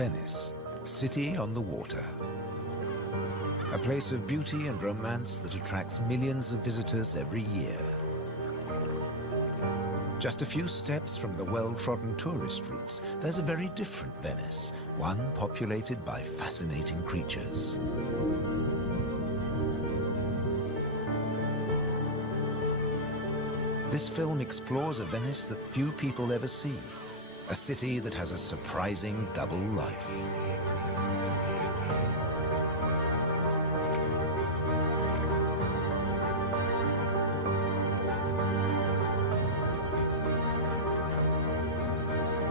Venice, city on the water. A place of beauty and romance that attracts millions of visitors every year. Just a few steps from the well-trodden tourist routes, there's a very different Venice, one populated by fascinating creatures. This film explores a Venice that few people ever see, a city that has a surprising double life.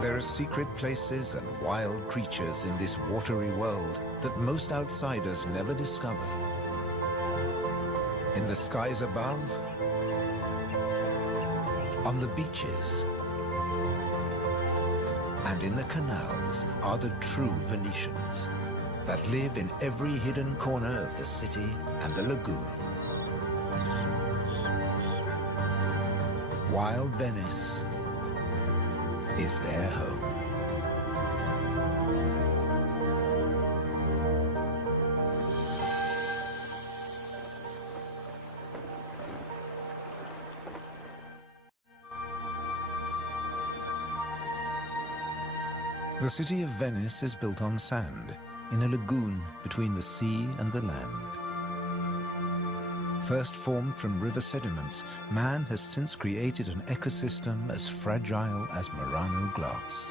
There are secret places and wild creatures in this watery world that most outsiders never discover. In the skies above, on the beaches, and in the canals are the true Venetians that live in every hidden corner of the city and the lagoon. Wild Venice is their home. The city of Venice is built on sand, in a lagoon between the sea and the land. First formed from river sediments, man has since created an ecosystem as fragile as Murano glass.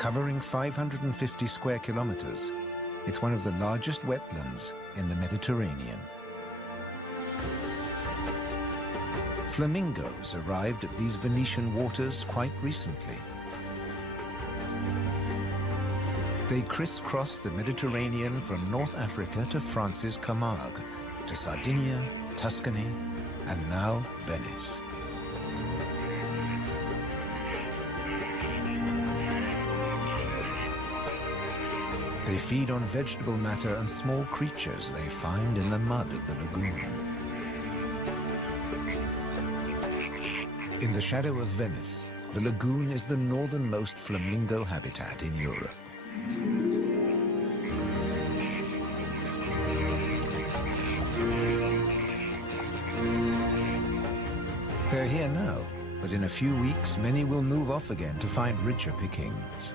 Covering 550 square kilometers, it's one of the largest wetlands in the Mediterranean. Flamingos arrived at these Venetian waters quite recently. They crisscross the Mediterranean from North Africa to France's Camargue, to Sardinia, Tuscany, and now Venice. They feed on vegetable matter and small creatures they find in the mud of the lagoon. In the shadow of Venice, the lagoon is the northernmost flamingo habitat in Europe. They're here now, but in a few weeks, many will move off again to find richer pickings.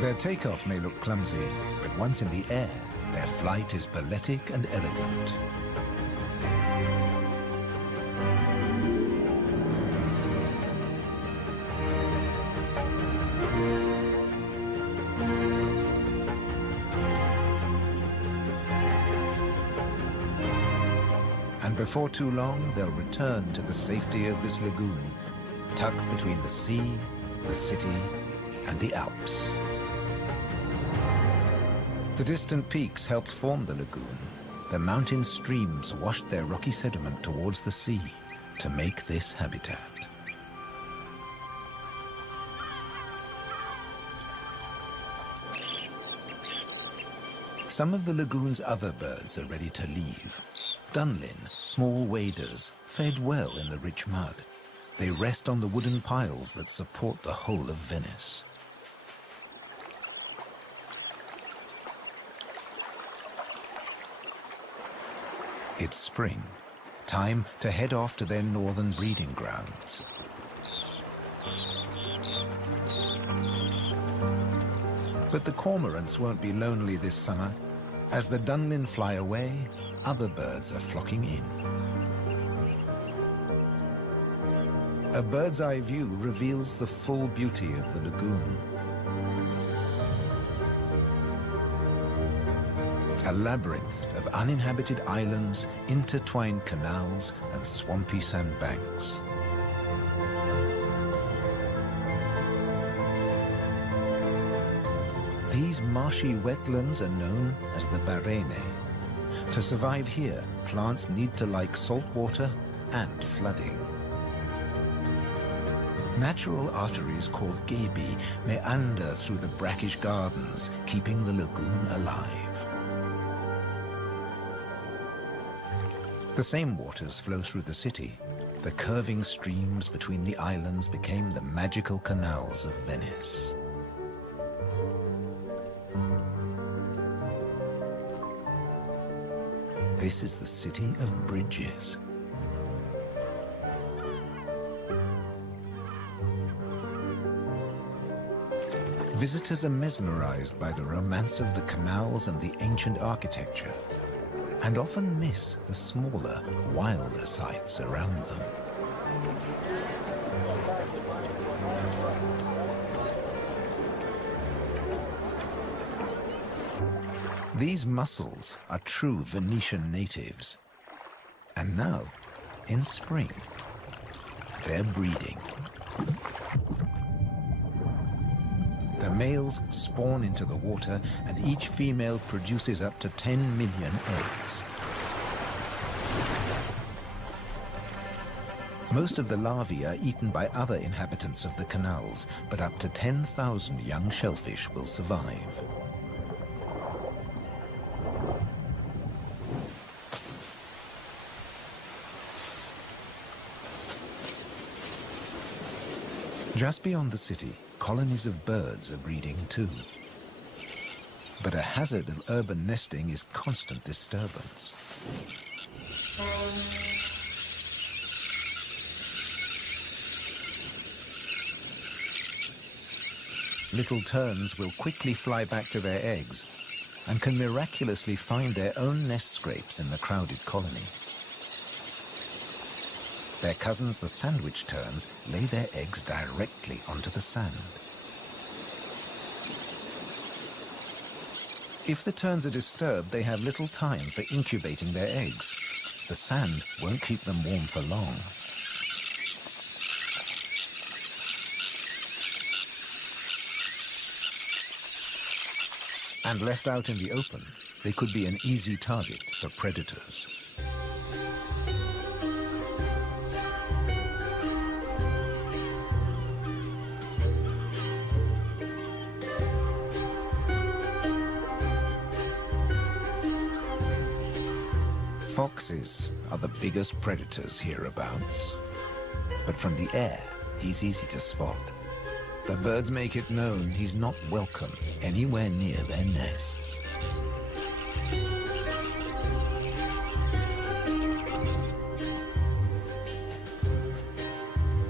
Their takeoff may look clumsy, but once in the air, their flight is balletic and elegant. And before too long, they'll return to the safety of this lagoon, tucked between the sea, the city, and the Alps. The distant peaks helped form the lagoon. The mountain streams washed their rocky sediment towards the sea to make this habitat. Some of the lagoon's other birds are ready to leave. Dunlin, small waders, fed well in the rich mud. They rest on the wooden piles that support the whole of Venice. It's spring, time to head off to their northern breeding grounds. But the cormorants won't be lonely this summer. As the Dunlin fly away, other birds are flocking in. A bird's eye view reveals the full beauty of the lagoon. A labyrinth of uninhabited islands, intertwined canals, and swampy sandbanks. These marshy wetlands are known as the Barene. To survive here, plants need to like salt water and flooding. Natural arteries called gabi meander through the brackish gardens, keeping the lagoon alive. The same waters flow through the city. The curving streams between the islands became the magical canals of Venice. This is the city of bridges. Visitors are mesmerized by the romance of the canals and the ancient architecture, and often miss the smaller, wilder sights around them. These mussels are true Venetian natives. And now, in spring, they're breeding. The males spawn into the water, and each female produces up to 10 million eggs. Most of the larvae are eaten by other inhabitants of the canals, but up to 10,000 young shellfish will survive. Just beyond the city, colonies of birds are breeding too. But a hazard of urban nesting is constant disturbance. Little terns will quickly fly back to their eggs and can miraculously find their own nest scrapes in the crowded colony. Their cousins, the sandwich terns, lay their eggs directly onto the sand. If the terns are disturbed, they have little time for incubating their eggs. The sand won't keep them warm for long. And left out in the open, they could be an easy target for predators. Foxes are the biggest predators hereabouts. But from the air, he's easy to spot. The birds make it known he's not welcome anywhere near their nests.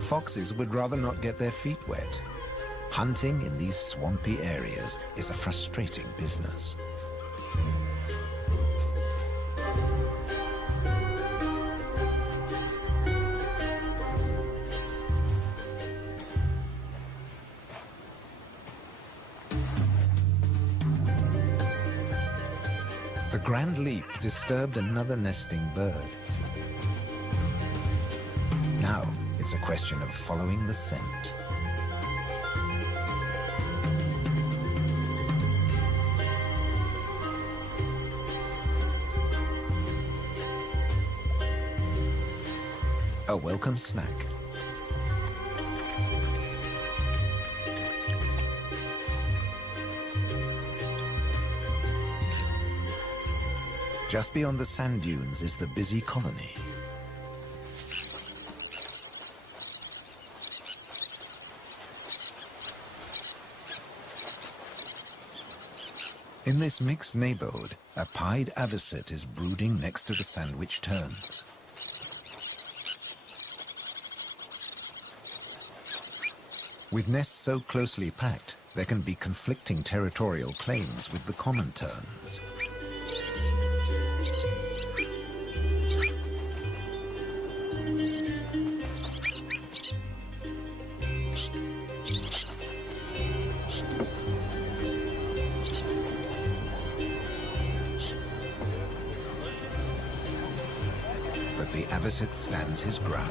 Foxes would rather not get their feet wet. Hunting in these swampy areas is a frustrating business. The grand leap disturbed another nesting bird. Now it's a question of following the scent. A welcome snack. Just beyond the sand dunes is the busy colony. In this mixed neighborhood, a pied avocet is brooding next to the sandwich terns. With nests so closely packed, there can be conflicting territorial claims with the common terns. But the avocet stands his ground.